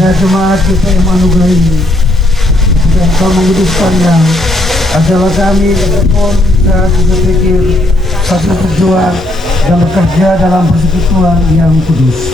Ya jemaat kita yang menganugerahi dan kau menguduskannya adalah kami berkumpul saat berpikir satu tujuan dan bekerja dalam persekutuan yang kudus.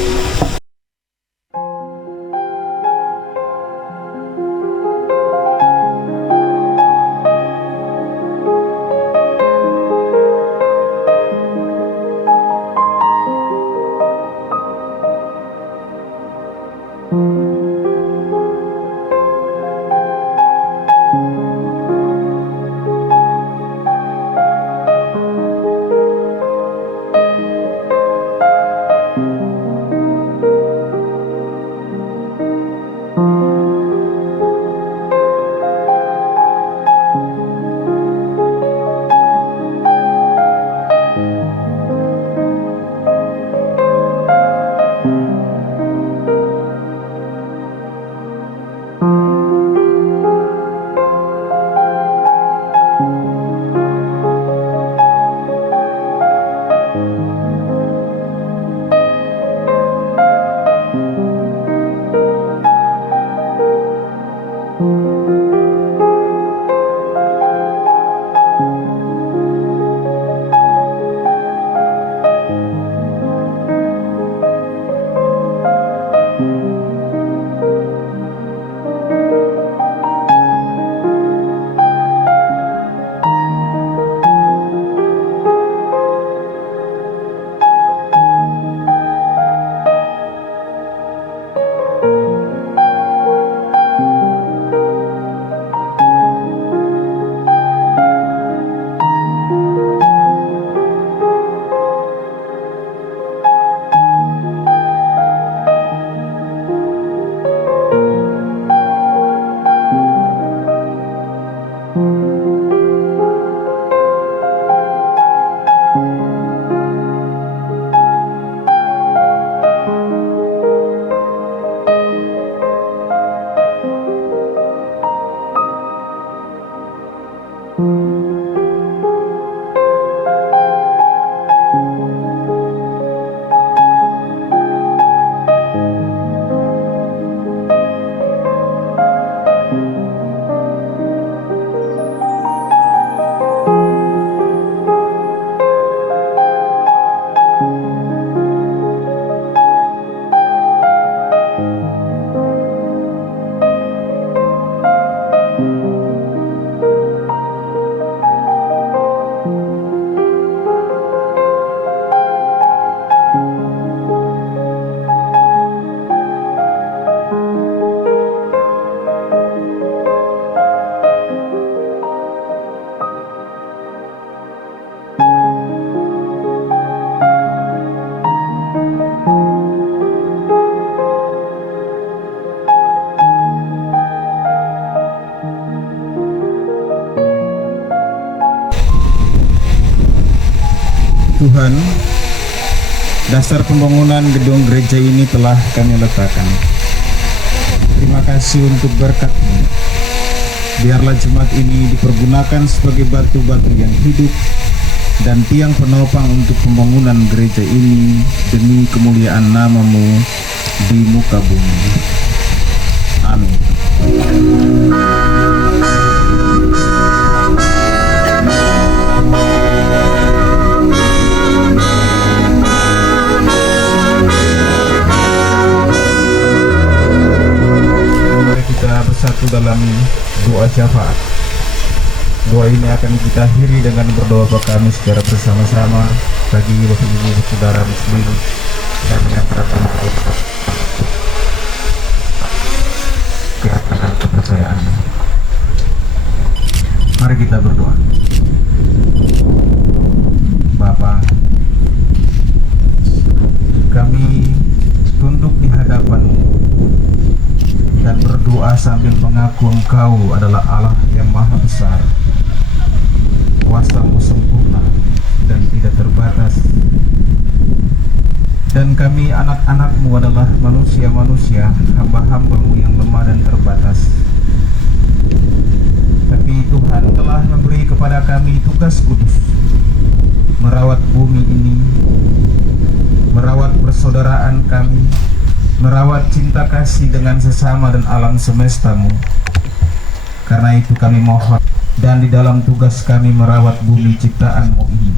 Tuhan, dasar pembangunan gedung gereja ini telah kami letakkan. Terima kasih untuk berkat-Mu. Biarlah jemaat ini dipergunakan sebagai batu-batu yang hidup dan tiang penopang untuk pembangunan gereja ini demi kemuliaan nama-Mu di muka bumi. Amin. Kita bersatu dalam doa syafaat. Doa ini akan kita akhiri dengan berdoa kami secara bersama-sama bagi Bapak Ibu Saudara Muslim dan yang terhormat kepercayaan. Mari kita berdoa. Bapa, kami tunduk di hadapan-Mu dan berdoa sambil mengaku Engkau adalah Allah yang Maha Besar, kuasa-Mu sempurna dan tidak terbatas, dan kami anak-anak-Mu adalah manusia-manusia, hamba-hamba-Mu yang lemah dan terbatas. Tapi Tuhan telah memberi kepada kami tugas kudus, merawat bumi ini, merawat persaudaraan kami, merawat cinta kasih dengan sesama dan alam semestamu. Karena itu kami mohon, dan di dalam tugas kami merawat bumi ciptaanmu ini,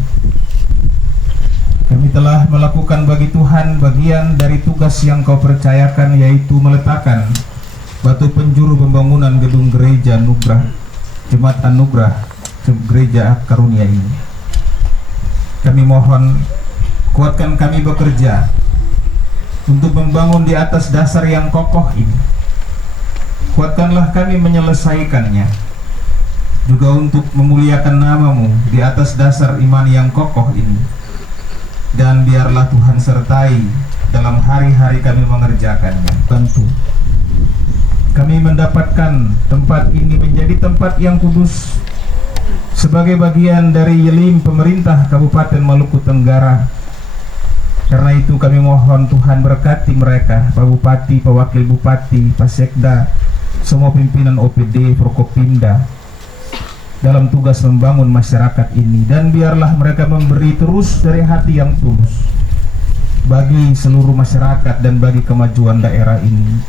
kami telah melakukan bagi Tuhan bagian dari tugas yang kau percayakan, yaitu meletakkan batu penjuru pembangunan gedung gereja Nugrah, Jemaat Anugerah Gereja Karunia ini. Kami mohon, kuatkan kami bekerja untuk membangun di atas dasar yang kokoh ini. Kuatkanlah kami menyelesaikannya, juga untuk memuliakan namamu di atas dasar iman yang kokoh ini. Dan biarlah Tuhan sertai dalam hari-hari kami mengerjakannya. Bantu kami mendapatkan tempat ini menjadi tempat yang kudus sebagai bagian dari Yelim pemerintah Kabupaten Maluku Tenggara. Karena itu kami mohon Tuhan berkati mereka, Pak Bupati, Pak Wakil Bupati, Pak Sekda, semua pimpinan OPD, Prokopimda, dalam tugas membangun masyarakat ini. Dan biarlah mereka memberi terus dari hati yang tulus bagi seluruh masyarakat dan bagi kemajuan daerah ini.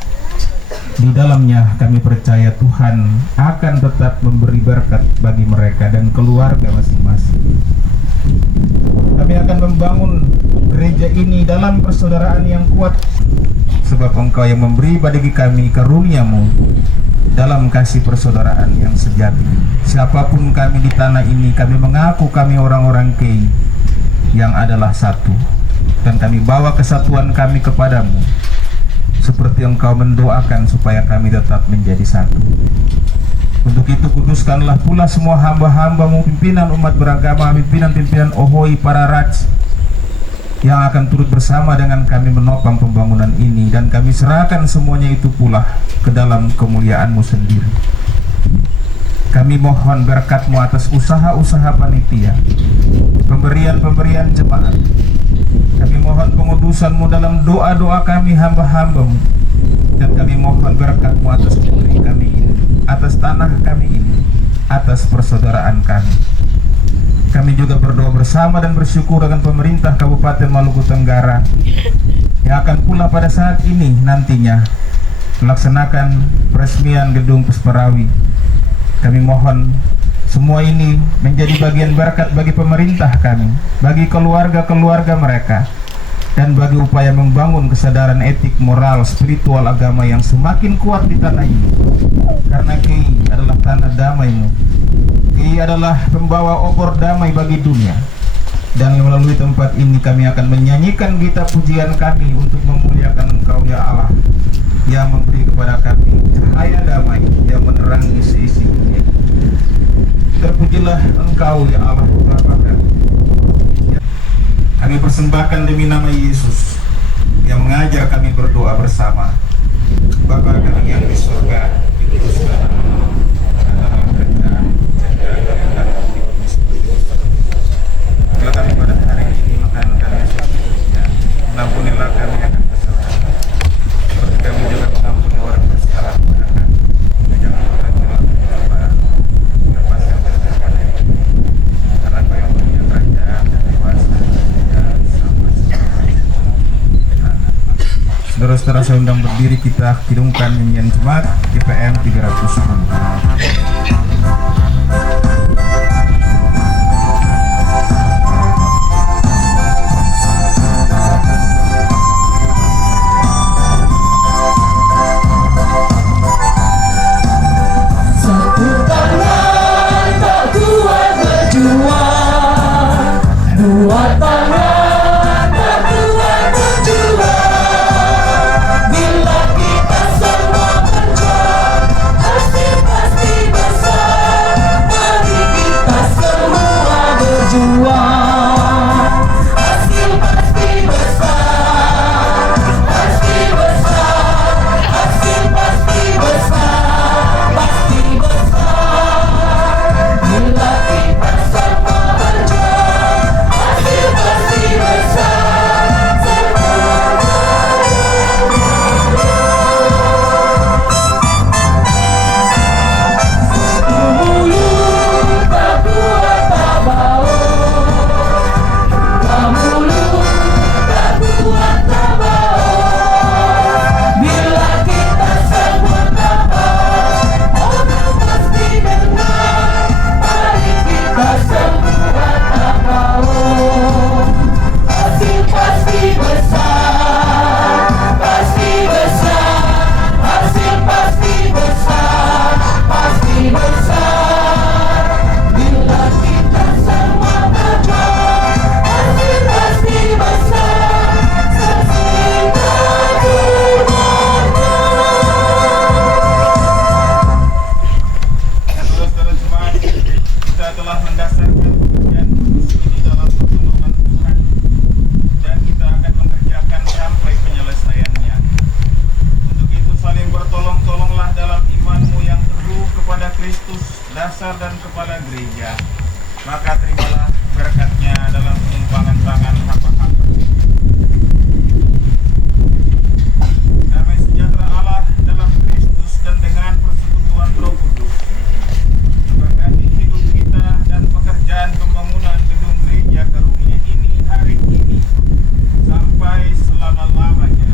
Di dalamnya kami percaya Tuhan akan tetap memberi berkat bagi mereka dan keluarga masing-masing. Kami akan membangun gereja ini dalam persaudaraan yang kuat, sebab Engkau yang memberi bagi kami karunia-Mu dalam kasih persaudaraan yang sejati. Siapapun kami di tanah ini, kami mengaku kami orang-orang Kei yang adalah satu, dan kami bawa kesatuan kami kepadamu, seperti Engkau mendoakan supaya kami tetap menjadi satu. Untuk itu kuduskanlah pula semua hamba-hamba-Mu, pimpinan umat beragama, pimpinan-pimpinan Ohoi, para Raj, yang akan turut bersama dengan kami menopang pembangunan ini. Dan kami serahkan semuanya itu pula ke dalam kemuliaan-Mu sendiri. Kami mohon berkat-Mu atas usaha-usaha panitia, pemberian-pemberian jemaat. Kami mohon pengudusan-Mu dalam doa-doa kami hamba-hamba-Mu. Dan kami mohon berkat-Mu atas negeri kami ini, atas tanah kami ini, atas persaudaraan kami. Kami juga berdoa bersama dan bersyukur dengan pemerintah Kabupaten Maluku Tenggara yang akan pula pada saat ini nantinya melaksanakan peresmian gedung Pusparawi. Kami mohon semua ini menjadi bagian berkat bagi pemerintah kami, bagi keluarga-keluarga mereka, dan bagi upaya membangun kesadaran etik, moral, spiritual agama yang semakin kuat di tanah ini. Karena Kei adalah tanah damai-Mu. Kei adalah pembawa obor damai bagi dunia. Dan melalui tempat ini kami akan menyanyikan gita pujian kami untuk memuliakan Engkau ya Allah, yang memberi kepada kami cahaya damai yang menerangi seisi dunia. Terpujilah Engkau ya Allah Bapa kami. Kami persembahkan demi nama Yesus yang mengajar kami berdoa bersama. Bapa kami yang di surga, dikuduskan namamu, datanglah kerajaan-Mu, jadilah bumi seperti di surga. Berilah kami pada hari ini makanan kami secukupnya. Ampunilah kami akan kesalahan kami, seperti kami juga mengampuni orang bersalah kepada kami. Dan jangan berkatilah pencobaan, lepaskan dari daripada yang buruk. Karena Engkau yang punya kerajaan dan kuasa dan sampai selamanya. Saudara-saudara, saya undang berdiri, kita kidungkan nyanyian jemaat GPM 310. Bila kita semua berjuang, hasil pasti besar. gereja. Maka terimalah berkatnya dalam pengembangan tangan hamba-hamba. Damai sejahtera Allah dalam Kristus dan dengan persekutuan Roh Kudus memberkati hidup kita dan pekerjaan pembangunan gedung gereja karunia ini hari ini sampai selama-lamanya.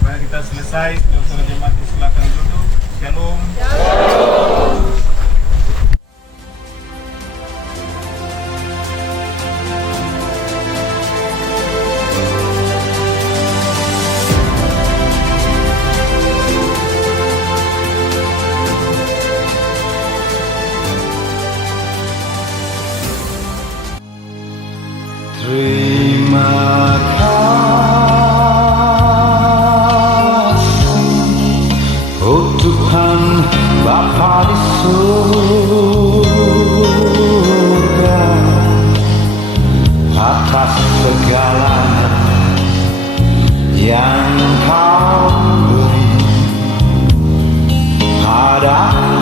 Mari kita selesai, saudara jemaat silakan duduk. Shalom. Terima kasih, oh Tuhan Bapa di surga, atas segalanya yang Kau beri padaku.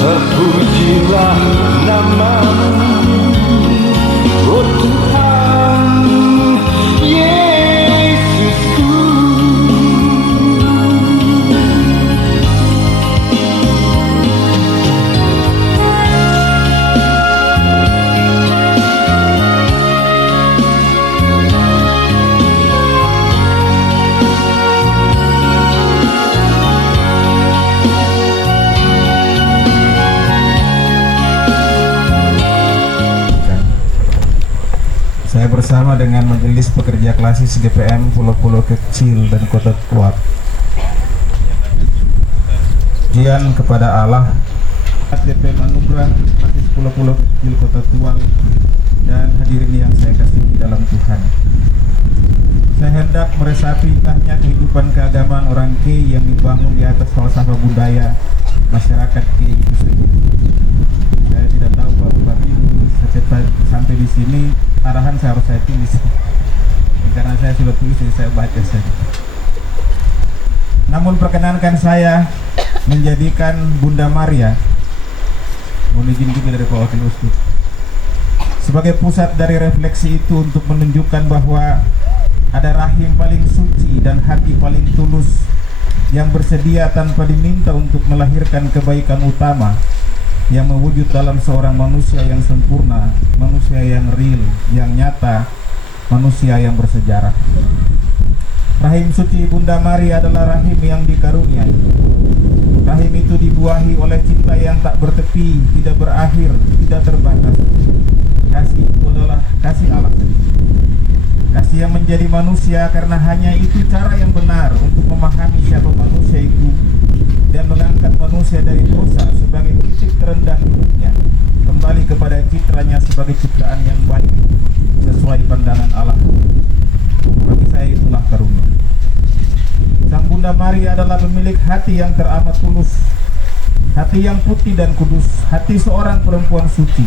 Terpujilah nama-Mu, oh Tuhan Yesusku. Saya bersama dengan Majelis Pekerja Klasis GPM Pulau-Pulau Kecil dan Kota Tua. Pujian kepada Allah, GPM Anugerah Klasis Pulau-Pulau Kecil Kota Tua dan hadirin yang saya kasihi dalam Tuhan. Saya hendak meresapi indahnya kehidupan keagamaan orang Kei yang dibangun di atas falsafah budaya masyarakat Kei itu sendiri. Saya tidak tahu Bapak Ibu sampai di sini arahan saya harus saya tulis karena saya sudah tulis jadi saya baca saja. Namun perkenankan saya menjadikan Bunda Maria, mohon izin juga dari Pak Wakil Uskup, sebagai pusat dari refleksi itu untuk menunjukkan bahwa ada rahim paling suci dan hati paling tulus yang bersedia tanpa diminta untuk melahirkan kebaikan utama yang mewujud dalam seorang manusia yang sempurna, manusia yang real, yang nyata, manusia yang bersejarah. Rahim suci Bunda Maria adalah rahim yang dikaruniai. Rahim itu dibuahi oleh cinta yang tak bertepi, tidak berakhir, tidak terbatas. Kasih itu adalah kasih Allah. Kasih yang menjadi manusia karena hanya itu cara yang benar untuk memahami siapa manusia itu dan mengangkat manusia dari dosa sebagai titik terendah hidupnya kembali kepada citranya sebagai ciptaan yang baik sesuai pandangan Allah. Bagi saya itulah karunia. Sang Bunda Maria adalah pemilik hati yang teramat tulus, hati yang putih dan kudus, hati seorang perempuan suci,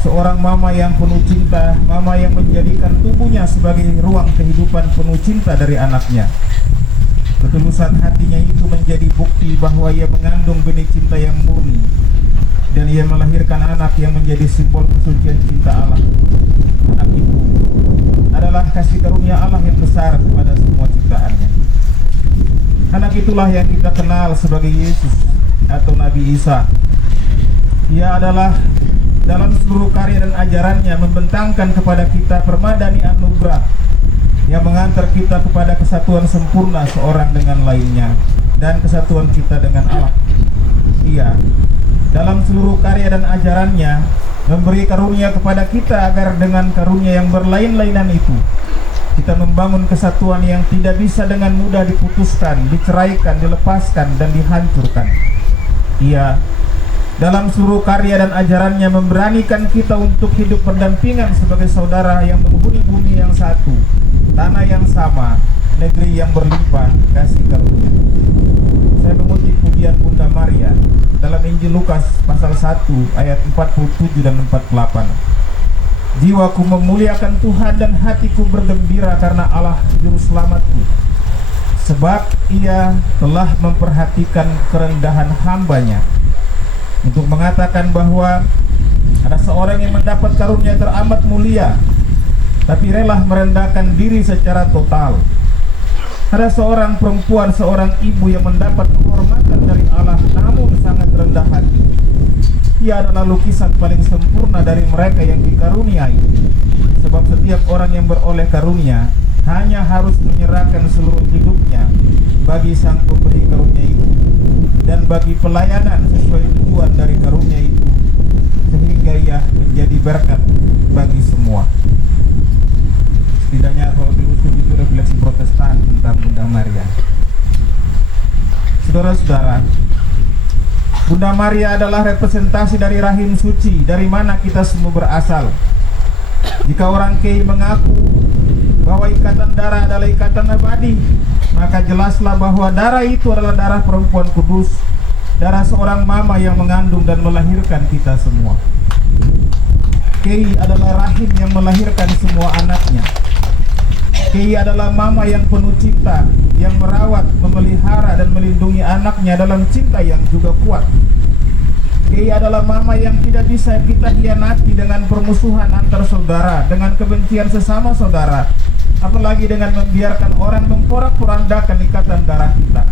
seorang mama yang penuh cinta, mama yang menjadikan tubuhnya sebagai ruang kehidupan penuh cinta dari anaknya. Ketulusan hatinya itu menjadi bukti bahwa ia mengandung benih cinta yang murni, dan ia melahirkan anak yang menjadi simbol kesucian cinta Allah. Anak itu adalah kasih karunia Allah yang besar kepada semua ciptaannya. Anak itulah yang kita kenal sebagai Yesus atau Nabi Isa. Ia adalah dalam seluruh karya dan ajarannya membentangkan kepada kita permadani anugerah yang mengantar kita kepada kesatuan sempurna seorang dengan lainnya dan kesatuan kita dengan Allah. Ia dalam seluruh karya dan ajarannya memberi karunia kepada kita agar dengan karunia yang berlain-lainan itu kita membangun kesatuan yang tidak bisa dengan mudah diputuskan, diceraikan, dilepaskan, dan dihancurkan. Ia dalam seluruh karya dan ajarannya memberanikan kita untuk hidup berdampingan sebagai saudara yang menghuni bumi yang satu, tanah yang sama, negeri yang berlimpah kasih karunia. Saya mengutip pujian Bunda Maria dalam Injil Lukas pasal 1 ayat 47 dan 48. Jiwaku memuliakan Tuhan dan hatiku bergembira karena Allah juru selamatku, sebab ia telah memperhatikan kerendahan hambanya, untuk mengatakan bahwa ada seorang yang mendapat karunia teramat mulia, tapi rela merendahkan diri secara total. Ada seorang perempuan, seorang ibu yang mendapat penghormatan dari Allah namun sangat rendah hati. Ia adalah lukisan paling sempurna dari mereka yang dikaruniai, sebab setiap orang yang beroleh karunia hanya harus menyerahkan seluruh hidupnya bagi sang pemberi karunia itu dan bagi pelayanan sesuai tujuan dari karunia itu, sehingga ia menjadi berkat bagi semua. Setidaknya kalau diusut itu refleksi Protestan tentang Bunda Maria. Saudara-saudara, Bunda Maria adalah representasi dari rahim suci dari mana kita semua berasal. Jika orang Kei mengaku bahwa ikatan darah adalah ikatan abadi, maka jelaslah bahwa darah itu adalah darah perempuan kudus, darah seorang mama yang mengandung dan melahirkan kita semua. Kei adalah rahim yang melahirkan semua anaknya. Kei adalah mama yang penuh cinta, yang merawat, memelihara, dan melindungi anaknya dalam cinta yang juga kuat. Kei adalah mama yang tidak bisa kita hianati dengan permusuhan antar saudara, dengan kebencian sesama saudara, apalagi dengan membiarkan orang memporak-porandakan ikatan darah kita.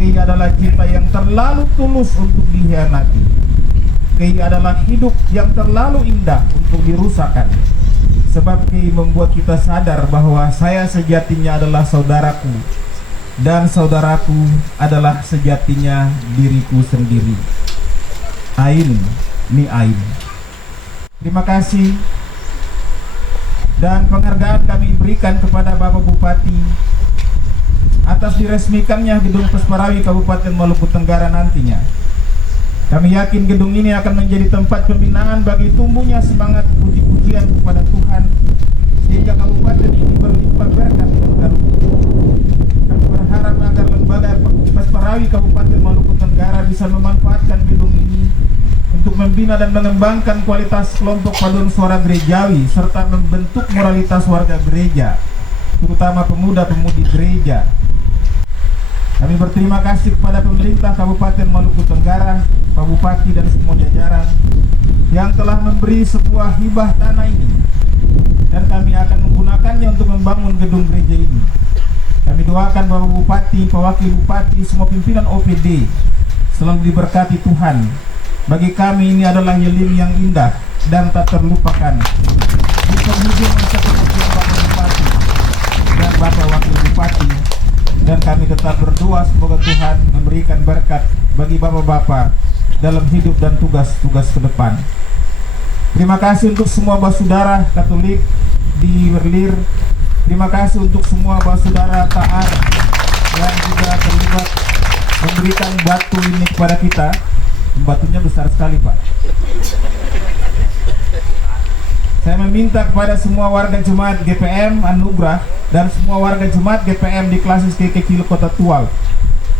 Kei adalah cinta yang terlalu tulus untuk dihianati. Kei adalah hidup yang terlalu indah untuk dirusakkan. Sebab Kei membuat kita sadar bahwa saya sejatinya adalah saudaraku, dan saudaraku adalah sejatinya diriku sendiri. Ain ni Ain. Terima kasih dan penghargaan kami berikan kepada Bapak Bupati atas diresmikannya Gedung Pesparawi Kabupaten Maluku Tenggara nantinya. Kami yakin gedung ini akan menjadi tempat pembinaan bagi tumbuhnya semangat puji-pujian kepada Tuhan, sehingga kabupaten ini berlimpah berkat dan karunia. Kami berharap agar lembaga Pesparawi Kabupaten Maluku Tenggara bisa memanfaatkan gedung ini untuk membina dan mengembangkan kualitas kelompok paduan suara gerejawi serta membentuk moralitas warga gereja, terutama pemuda-pemudi gereja. Kami berterima kasih kepada pemerintah Kabupaten Maluku Tenggara, Pak Bupati dan semua jajaran yang telah memberi sebuah hibah tanah ini, dan kami akan menggunakannya untuk membangun gedung gereja ini. Kami doakan Bapak Bupati, Pak Wakil Bupati, semua pimpinan OPD selalu diberkati Tuhan. Bagi kami ini adalah nyelim yang indah dan tak terlupakan. Di penghujung masa kematian Bapak Bupati dan Bapak Wakil Bupati, dan kami tetap berdoa semoga Tuhan memberikan berkat bagi bapak-bapak dalam hidup dan tugas-tugas ke depan. Terima kasih untuk semua basudara Katolik di Berlir. Terima kasih untuk semua basudara taat yang juga terlibat memberikan batu ini kepada kita. Batunya besar sekali, Pak. Saya meminta kepada semua warga Jemaat GPM Anugerah dan semua warga Jemaat GPM di Klasis KK Kilo Kota Tual,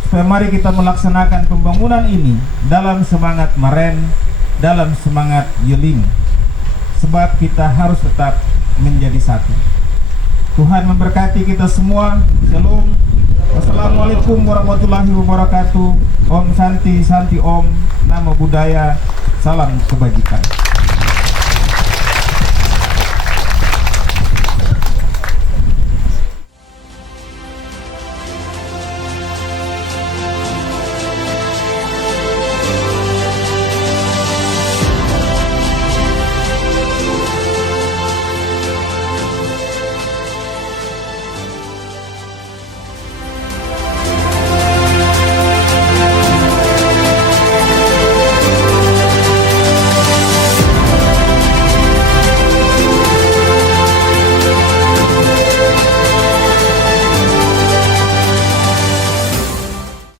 supaya mari kita melaksanakan pembangunan ini dalam semangat Maren, dalam semangat Yeling, sebab kita harus tetap menjadi satu. Tuhan memberkati kita semua. Shalom. Wassalamualaikum warahmatullahi wabarakatuh. Om Santi, Santi Om. Namo Buddhaya. Salam kebajikan.